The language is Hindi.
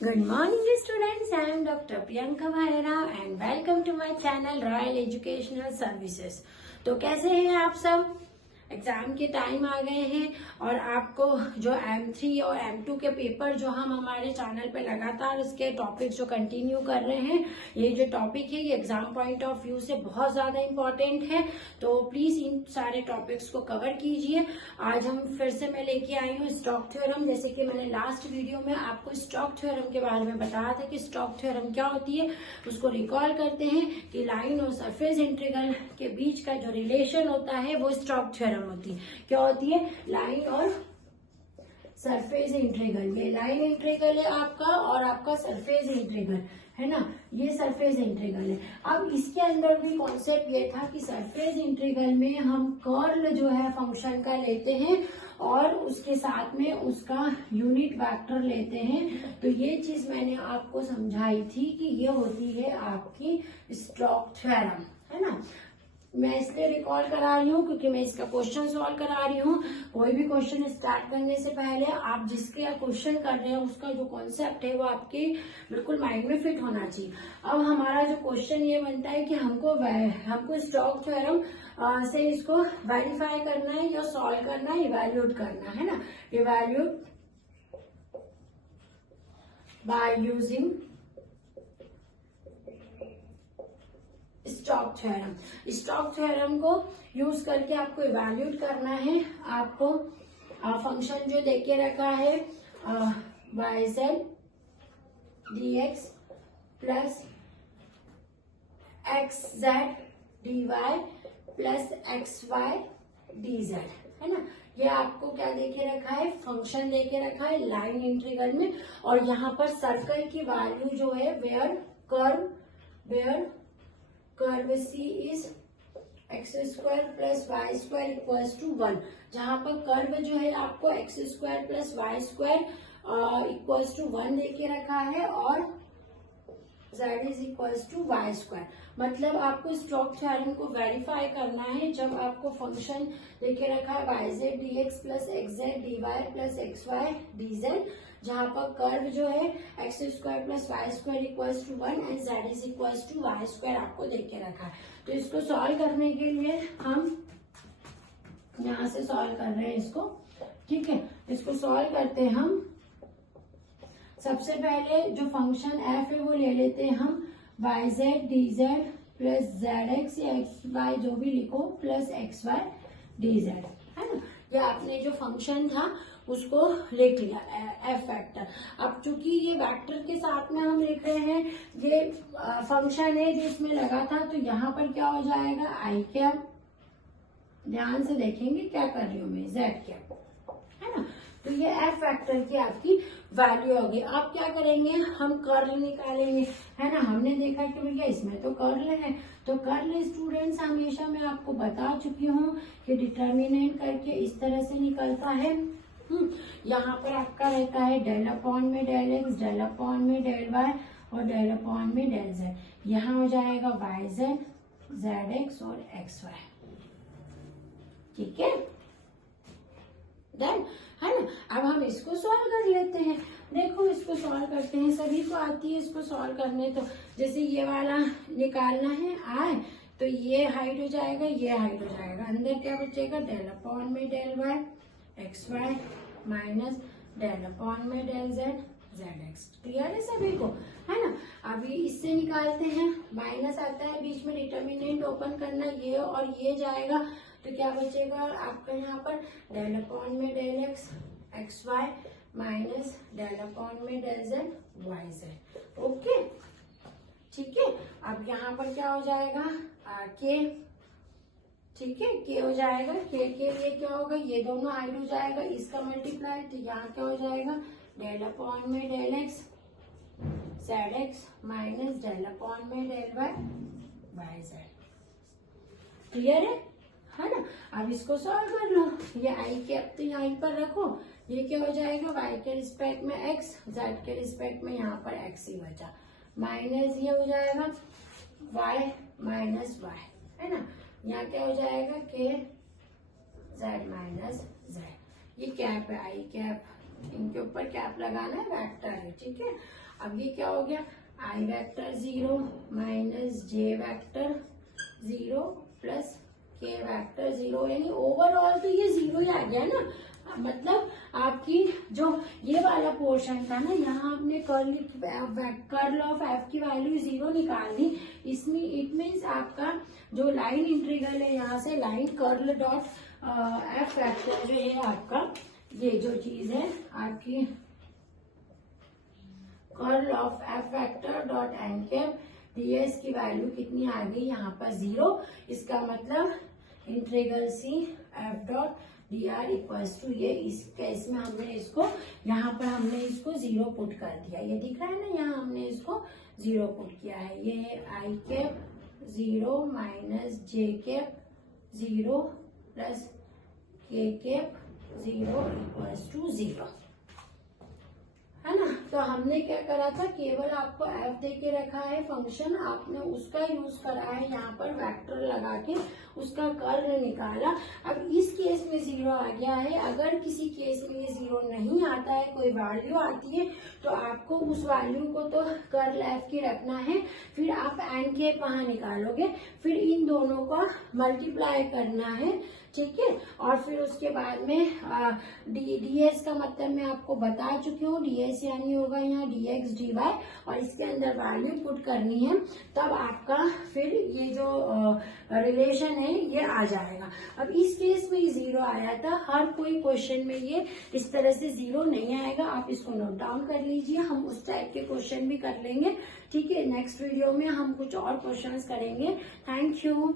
Good morning students, I am Dr. Priyanka Bharera and welcome to my channel Royal Educational Services। तो कैसे हैं आप सब? एग्जाम के टाइम आ गए हैं और आपको जो M3 और M2 के पेपर जो हम हमारे चैनल पे लगातार उसके टॉपिक्स जो कंटिन्यू कर रहे हैं, ये जो टॉपिक है ये एग्जाम पॉइंट ऑफ व्यू से बहुत ज्यादा इम्पोर्टेंट है, तो प्लीज इन सारे टॉपिक्स को कवर कीजिए। आज हम फिर से मैं लेके आई हूँ स्टोक्स थ्योरम। जैसे कि मैंने लास्ट वीडियो में आपको स्टोक्स थ्योरम के बारे में बताया था कि स्टोक्स थ्योरम क्या होती है, उसको रिकॉल करते हैं कि लाइन और सरफेस इंटीग्रल के बीच का जो रिलेशन होता है वो स्टोक्स थ्योरम होती है। क्या होती है? लाइन और सरफेस इंटीग्रल। ये लाइन इंटीग्रल है आपका और आपका सरफेस इंटीग्रल है ना, ये सरफेस इंटीग्रल है। अब इसके अंदर भी कॉन्सेप्ट ये था कि सरफेस इंटीग्रल में हम कर्ल जो है फंक्शन का लेते हैं और उसके साथ में उसका यूनिट वेक्टर लेते हैं। तो ये चीज मैंने आपको समझाई थी कि ये होती है आपकी स्टोक्स थ्योरम, है ना। मैं इसलिए रिकॉल करा रही हूँ क्योंकि मैं इसका क्वेश्चन सॉल्व करा रही हूँ। कोई भी क्वेश्चन स्टार्ट करने से पहले आप जिसके क्वेश्चन कर रहे हैं उसका जो कॉन्सेप्ट है वो आपके बिल्कुल माइंड में फिट होना चाहिए। अब हमारा जो क्वेश्चन ये बनता है कि हमको स्टोक्स थ्योरम से इसको वेरीफाई करना है या सॉल्व करना है, इवेल्यूट करना है ना। Evaluate by using Stokes theorem. Stokes theorem को यूज करके आपको इवेल्यूट करना है। आपको फंक्शन जो देके रखा है y z d x plus x z d y plus x y d z, है ना। ये आपको क्या देके रखा है? फंक्शन देके रखा है लाइन इंटीग्रल में। और यहाँ पर सर्कल की वैल्यू जो है where curve C is x square plus y square equals to 1, जहां पर कर्व जो है आपको x square plus y square equals to 1 देके रखा है और z is equals to y square. मतलब आपको स्टोक्स थ्योरम को वेरीफाई करना है जब आपको फंक्शन देके रखा है y z d x plus x z d y plus x y d z, जहां पर कर्व जो है x square plus y square equals to 1 and z is equals to y square आपको देके रखा है। तो इसको सॉल्व करने के लिए हम यहाँ से सॉल्व कर रहे हैं इसको, ठीक है। इसको सॉल्व करते हैं हम। सबसे पहले जो फंक्शन f है वो ले लेते हैं हम y z d z plus z x या एक्स वाई जो भी लिखो plus x y d z, है ना। ये आपने जो फंक्शन था उसको लिख लिया एफ वेक्टर। अब चूंकि ये वेक्टर के साथ में हम लिख रहे हैं, ये फंक्शन है जिसमें लगा था, तो यहाँ पर क्या हो जाएगा आई कैप। ध्यान से देखेंगे क्या कर रही हूँ मैं, जेड कैप, है ना। तो ये एफ फैक्टर की आपकी वैल्यू होगी। आप क्या करेंगे? हम कर्ल निकालेंगे, है ना। हमने देखा कि भैया इसमें तो कर्ल है, तो कर्ल स्टूडेंट्स हमेशा मैं आपको बता चुकी हूँ कि डिटर्मिनेंट करके इस तरह से निकलता है। यहाँ पर आपका रहता है डेल अपॉन में डेल एक्स, डेल अपॉन में डेल वाई और डेल अपॉन में डेल जेड। यहाँ हो जाएगा वाई जेड, जेड एक्स और एक्स वाई, ठीक है, डन, है ना। अब हम इसको सॉल्व कर लेते हैं। देखो इसको सॉल्व करते हैं, सभी को आती है इसको सॉल्व करने। तो जैसे ये वाला निकालना है आए, तो ये हाइट हो जाएगा, ये हाइट हो जाएगा, अंदर क्या बचेगा डेल अपॉन में del y x y minus del upon में del z z x. Clear है सभी को, है ना। अभी इससे निकालते हैं, माइनस आता है बीच में, डिटर्मिनेंट ओपन करना, ये और ये जाएगा, तो क्या बचेगा आपका यहाँ पर डेल अपॉन में del x x y minus del upon में del z y z. Okay, ठीक है। अब यहाँ पर क्या हो जाएगा के, ठीक है, के हो जाएगा, के के लिए क्या होगा, ये दोनों हाइट हो जाएगा, इसका मल्टीप्लाई, तो यहाँ क्या हो जाएगा डेल अपॉन में del x z x minus del upon में del y y z. Clear है ना। अब इसको सॉल्व कर लो। ये आई कैप तो यहाँ पर रखो, ये क्या हो जाएगा वाई के रिस्पेक्ट में एक्स, जेड के रिस्पेक्ट में यहाँ पर एक्स ही बचा, माइनस ये हो जाएगा वाई माइनस वाई, है ना। यहाँ क्या हो जाएगा के जेड माइनस जेड, ये कैप है आई कैप इनके ऊपर कैप लगाना है, वेक्टर है, ठीक है। अब ये क्या हो गया, आई वेक्टर 0 माइनस जे वेक्टर 0 प्लस के वेक्टर 0, यानी ओवरऑल तो ये 0 ही आ गया ना। मतलब आपकी जो ये वाला पोर्शन था ना, यहाँ आपने कर्ल ऑफ एफ की वैल्यू 0 निकाल दी। इसमें इट मीन्स आपका जो लाइन इंटीग्रल है, यहाँ से line curl dot f vector जो है आपका, ये जो चीज है आपकी curl of f vector dot n cap ds की वैल्यू कितनी आ गई, यहाँ पर 0। इसका मतलब integral c f dot d r equals to, ये इस केस में हमने इसको, यहाँ पर हमने इसको 0 पुट कर दिया, ये दिख रहा है ना, यहाँ हमने इसको 0 पुट किया है। ये है आई कैप 0 माइनस जे कैप 0 प्लस के कैप 0 इक्वल्स टू 0, है ना। तो हमने क्या करा था, केवल आपको एफ दे के रखा है फंक्शन, आपने उसका यूज करा है यहाँ पर वेक्टर लगा के उसका कर्ल निकाला। अब इस केस में 0 आ गया है, अगर किसी केस में ये 0 नहीं आता है, कोई वैल्यू आती है, तो आपको उस वैल्यू को तो कर्ल एफ की रखना है, फिर आप एन के वहां निकालोगे, फिर इन दोनों का मल्टीप्लाई करना है, ठीक है। और फिर उसके बाद में डीएस का मतलब मैं आपको बता चुकी हूँ, डीएस यानी होगा यहाँ डीएक्स डीवाई, और इसके अंदर वैल्यू पुट करनी है, तब आपका फिर ये जो रिलेशन है ये आ जाएगा। अब इस केस में 0 आया था, हर कोई क्वेश्चन में ये इस तरह से 0 नहीं आएगा, आप इसको नोट डाउन कर लीजिए, हम उस टाइप के क्वेश्चन भी कर लेंगे, ठीक है। नेक्स्ट वीडियो में हम कुछ और क्वेश्चंस करेंगे। Thank you.